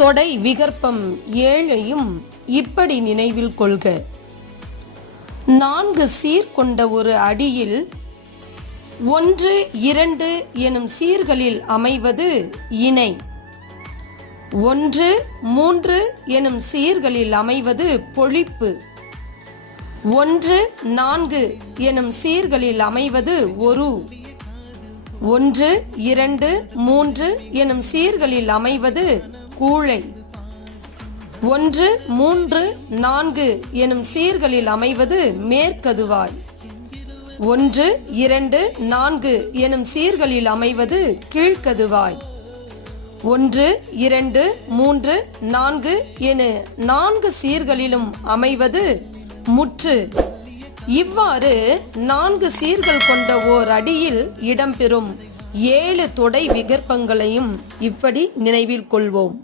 தொடை விகற்பம் 7ஐயும் இப்படி நினைவில் கொள்க. 4 சீர் கொண்ட ஒரு அடியில் 1, 2 எனும் சீர்களில் அமைவது இணை. 1, 3 எனும் சீர்களில் அமைவது பொழிப்பு. 1, 4 எனும் சீர்களில் அமைவது ஒரு. 1, 2, 3 எனும் சீர்களில் அமைவது கூழை. 1, 3, 4 எனும் சீர்களில் அமைவது மேற்கதுவாய். 1, 2, 4 எனும் சீர்களில் அமைவது கீழ்க்கதுவாய். 1, 2, 3, 4 என 4 சீர்களிலும் அமைவது முற்று. இவ்வாறு 4 சீர்கள் கொண்ட ஓர் அடியில் இடம்பெறும் 7 தொடை விகற்பங்களையும் இப்படி நினைவில் கொள்வோம்.